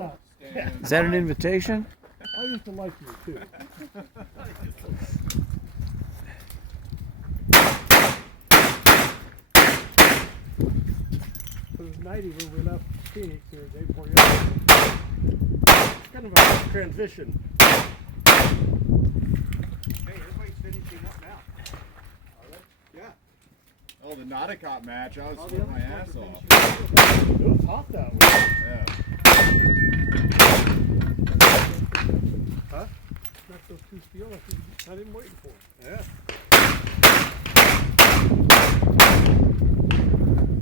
up. Is that an invitation? I used to like you too. It was 90 when we left Phoenix here the day before yesterday. Kind of a transition. Hey, everybody's finishing up now. Are they? Yeah. Oh, the Nauticop match, I was sweating my ass off. It was hot that way. Yeah. Huh? Knocked those two steel. I didn't wait for it. Yeah.